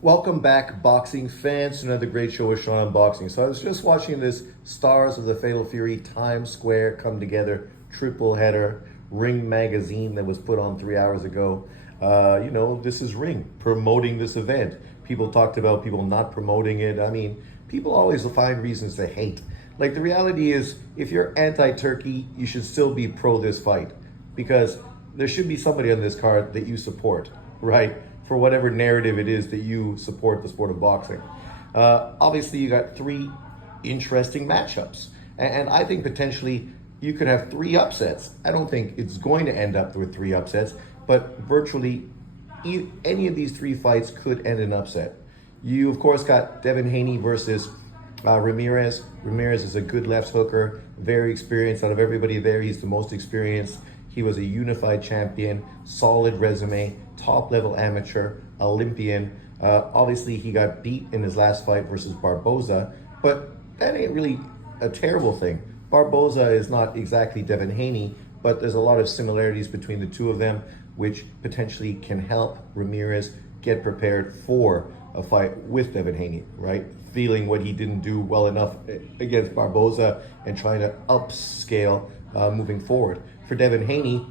Welcome back, boxing fans, to another great show with Sean on Boxing. So I was just watching this Stars of the Fatal Fury Times Square come together triple header Ring magazine that was put on 3 hours ago. This is Ring promoting this event. People talked about people not promoting it. I mean, people always find reasons to hate. Like, the reality is, if you're anti-Turkey, you should still be pro this fight, because there should be somebody on this card that you support, right? For whatever narrative it is that you support the sport of boxing. Obviously, you got three interesting matchups. And I think potentially you could have three upsets. I don't think it's going to end up with three upsets, but virtually any of these three fights could end in upset. You, of course, got Devin Haney versus Ramirez. Ramirez is a good left hooker, very experienced. Out of everybody there, he's the most experienced. He was a unified champion, solid resume, top-level amateur, Olympian. Obviously, he got beat in his last fight versus Barboza, but that ain't really a terrible thing. Barboza is not exactly Devin Haney, but there's a lot of similarities between the two of them, which potentially can help Ramirez get prepared for a fight with Devin Haney, right? Feeling what he didn't do well enough against Barboza and trying to upscale moving forward. For Devin Haney,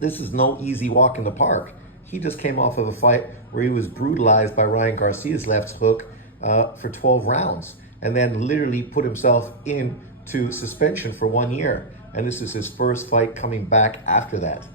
this is no easy walk in the park. He just came off of a fight where he was brutalized by Ryan Garcia's left hook for 12 rounds, and then literally put himself into suspension for 1 year. And this is his first fight coming back after that.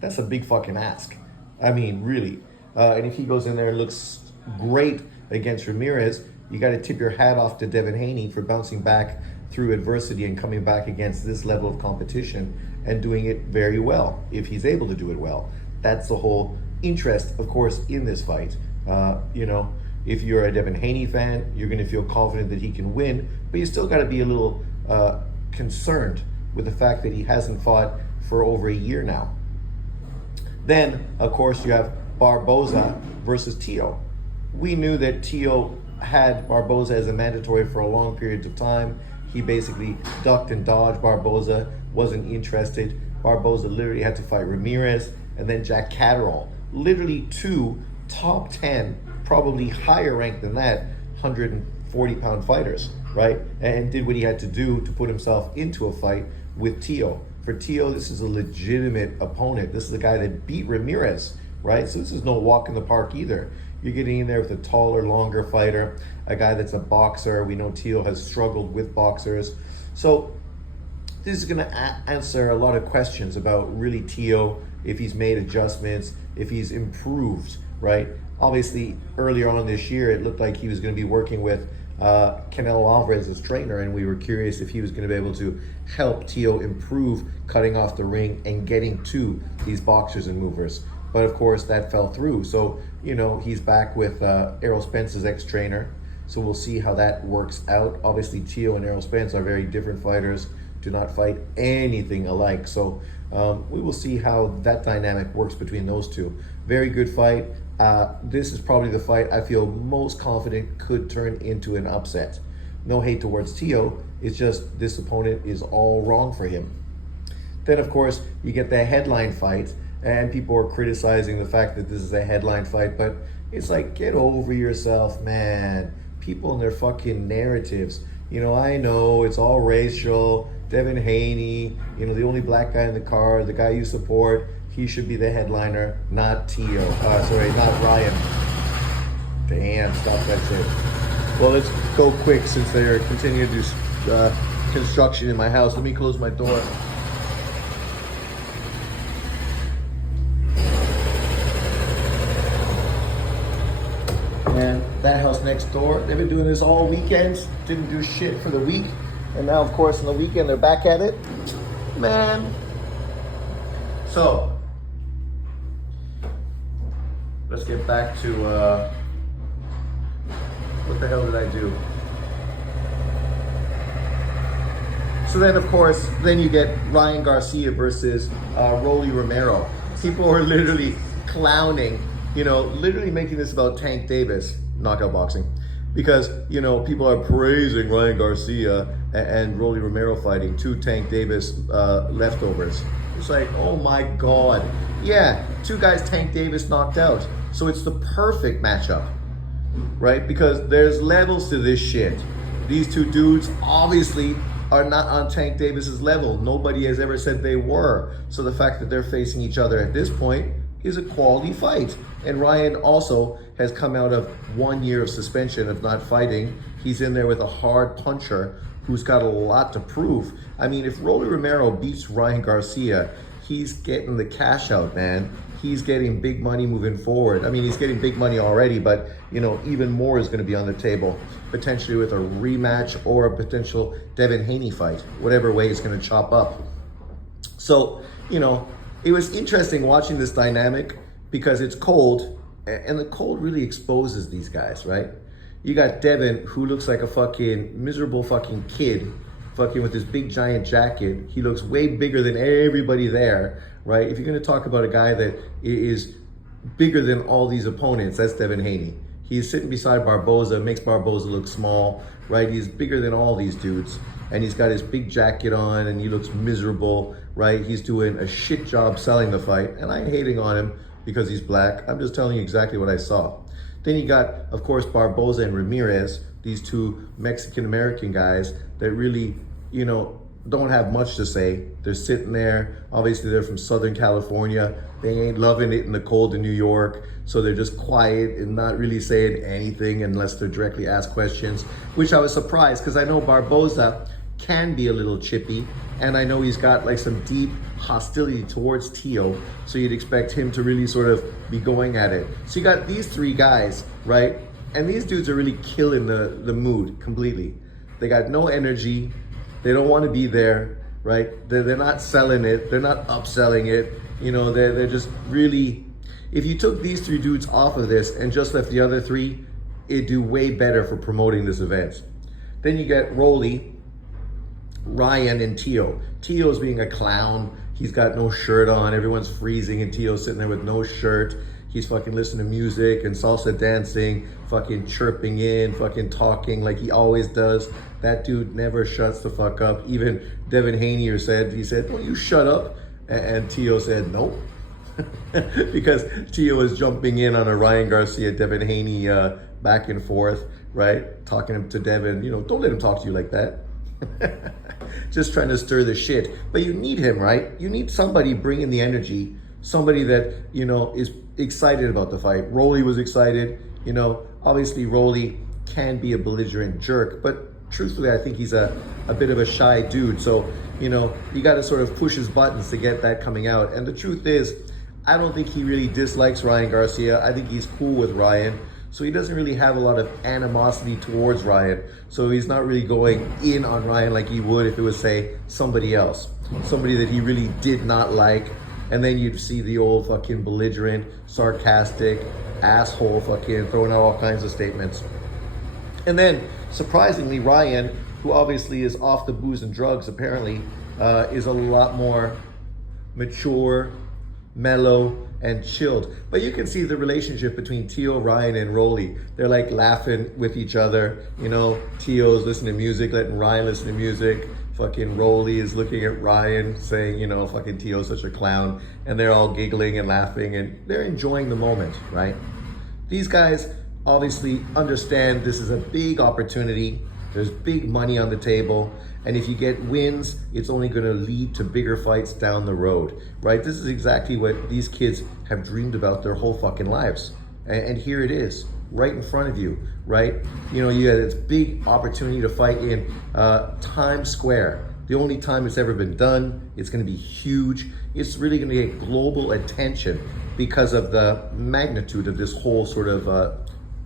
That's a big fucking ask. I mean, really. And if he goes in there and looks great against Ramirez, you got to tip your hat off to Devin Haney for bouncing back through adversity and coming back against this level of competition and doing it very well, if he's able to do it well. That's the whole interest, of course, in this fight. If you're a Devin Haney fan, you're going to feel confident that he can win, but you still got to be a little concerned with the fact that he hasn't fought for over a year now. Then, of course, you have Barboza versus Teo. We knew that Teo had Barboza as a mandatory for a long period of time. He basically ducked and dodged Barboza, wasn't interested. Barboza literally had to fight Ramirez and then Jack Catterall. Literally two top 10, probably higher ranked than that, 140-pound fighters, right? And did what he had to do to put himself into a fight with Teo. For Teo, this is a legitimate opponent. This is a guy that beat Ramirez, right? So this is no walk in the park either. You're getting in there with a taller, longer fighter, a guy that's a boxer. We know Teo has struggled with boxers. So this is going to answer a lot of questions about really Teo, if he's made adjustments, if he's improved, right? Obviously, earlier on this year, it looked like he was going to be working with Canelo Alvarez as trainer, and we were curious if he was going to be able to help Teo improve cutting off the ring and getting to these boxers and movers. But of course, that fell through. So, he's back with Errol Spence's ex-trainer. So we'll see how that works out. Obviously, Teo and Errol Spence are very different fighters, do not fight anything alike. So we will see how that dynamic works between those two. Very good fight. This is probably the fight I feel most confident could turn into an upset. No hate towards Teo. It's just this opponent is all wrong for him. Then, of course, you get the headline fight. And people are criticizing the fact that this is a headline fight, but it's like, get over yourself, man. People and their fucking narratives. I know it's all racial. Devin Haney, the only black guy in the car, the guy you support, he should be the headliner, not Teo. Not Ryan. Damn, stop that shit. Well, let's go quick since they're continuing to do construction in my house. Let me close my door. And that house next door, they've been doing this all weekends, didn't do shit for the week. And now, of course, on the weekend, they're back at it. Man. So, let's get back to, what the hell did I do? So then, of course, you get Ryan Garcia versus Rolly Romero. People are literally clowning, literally making this about Tank Davis, knockout boxing, because, people are praising Ryan Garcia and Rolly Romero fighting, two Tank Davis leftovers. It's like, oh my God. Yeah, two guys Tank Davis knocked out. So it's the perfect matchup. right? Because there's levels to this shit. These two dudes obviously are not on Tank Davis's level. Nobody has ever said they were. So the fact that they're facing each other at this point is a quality fight. And Ryan also has come out of 1 year of suspension of not fighting. He's in there with a hard puncher who's got a lot to prove. I mean, if Rolly Romero beats Ryan Garcia, he's getting the cash out, man. He's getting big money moving forward. I mean, he's getting big money already, but you know, even more is going to be on the table, potentially with a rematch or a potential Devin Haney fight, whatever way it's going to chop up. So, you know, it was interesting watching this dynamic because it's cold, and the cold really exposes these guys, right? You got Devin, who looks like a fucking miserable fucking kid, fucking with this big giant jacket. He looks way bigger than everybody there, right? If you're going to talk about a guy that is bigger than all these opponents, that's Devin Haney. He's sitting beside Barboza, makes Barboza look small, right? He's bigger than all these dudes, and he's got his big jacket on, and he looks miserable, right? He's doing a shit job selling the fight, and I ain't hating on him because he's black. I'm just telling you exactly what I saw. Then you got, of course, Barboza and Ramirez, these two Mexican-American guys that really, you know, don't have much to say. They're sitting there. Obviously, they're from Southern California. They ain't loving it in the cold in New York. So they're just quiet and not really saying anything unless they're directly asked questions, which I was surprised because I know Barboza can be a little chippy. And I know he's got like some deep hostility towards Teo. So you'd expect him to really sort of be going at it. So you got these three guys, right? And these dudes are really killing the mood completely. They got no energy. They don't want to be there, right? They're not selling it. They're not upselling it. You know, they're just really, if you took these three dudes off of this and just left the other three, it'd do way better for promoting this event. Then you get Rolly, Ryan, and Teo. Teo's being a clown. He's got no shirt on. Everyone's freezing and Teo's sitting there with no shirt. He's fucking listening to music and salsa dancing, fucking chirping in, fucking talking like he always does. That dude never shuts the fuck up. Even Devin Haney said, don't you shut up? And Teo said, nope. Because Teo is jumping in on a Ryan Garcia, Devin Haney back and forth, right? Talking to Devin, you know, don't let him talk to you like that. Just trying to stir the shit. But you need him, right? You need somebody bringing the energy, somebody that, you know, is excited about the fight. Rolly was excited. You know, obviously Rolly can be a belligerent jerk, but truthfully, I think he's a bit of a shy dude. So, you know, you got to sort of push his buttons to get that coming out. And the truth is, I don't think he really dislikes Ryan Garcia. I think he's cool with Ryan. So he doesn't really have a lot of animosity towards Ryan. So he's not really going in on Ryan like he would if it was, say, somebody else. Somebody that he really did not like. And then you'd see the old fucking belligerent, sarcastic, asshole fucking throwing out all kinds of statements. And then, surprisingly, Ryan, who obviously is off the booze and drugs, apparently, is a lot more mature, mellow, and chilled. But you can see the relationship between Teo, Ryan, and Rolly. They're like laughing with each other. You know, Teo's listening to music, letting Ryan listen to music. Fucking Rolly is looking at Ryan saying, you know, fucking Teo's such a clown. And they're all giggling and laughing and they're enjoying the moment, right? These guys obviously understand this is a big opportunity. There's big money on the table. And if you get wins, it's only going to lead to bigger fights down the road, right? This is exactly what these kids have dreamed about their whole fucking lives. And here it is, right in front of you, right? You know, you had this big opportunity to fight in Times Square. The only time it's ever been done. It's going to be huge. It's really going to get global attention because of the magnitude of this whole sort of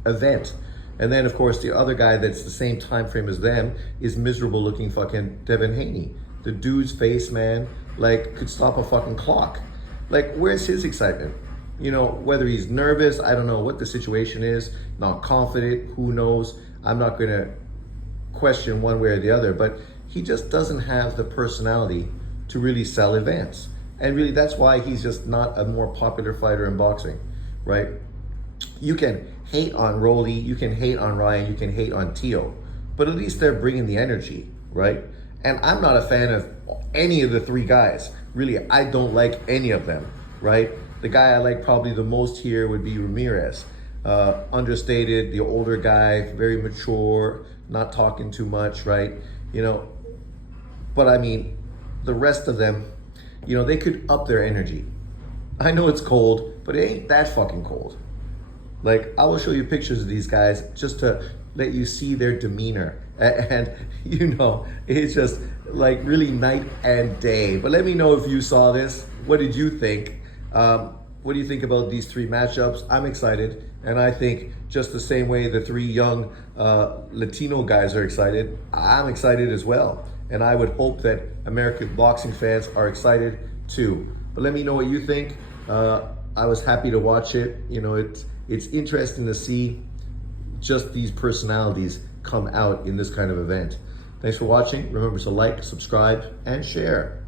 event. And then, of course, the other guy that's the same time frame as them is miserable looking fucking Devin Haney. The dude's face, man, like, could stop a fucking clock. Like, where's his excitement? You know, whether he's nervous, I don't know what the situation is, not confident, who knows? I'm not going to question one way or the other, but he just doesn't have the personality to really sell events. And really, that's why he's just not a more popular fighter in boxing, right? You can hate on Rolly, you can hate on Ryan, you can hate on Teo, but at least they're bringing the energy, right? And I'm not a fan of any of the three guys. Really, I don't like any of them, right? The guy I like probably the most here would be Ramirez. understated, the older guy, very mature, not talking too much, right? You know, but I mean, the rest of them, you know, they could up their energy. I know it's cold, but it ain't that fucking cold. Like, I will show you pictures of these guys just to let you see their demeanor. And, you know, it's just like really night and day. But let me know if you saw this. What did you think? What do you think about these three matchups? I'm excited. And I think just the same way the three young Latino guys are excited, I'm excited as well. And I would hope that American boxing fans are excited too. But let me know what you think. I was happy to watch it. You know, it's interesting to see just these personalities come out in this kind of event. Thanks for watching. Remember to like, subscribe, and share.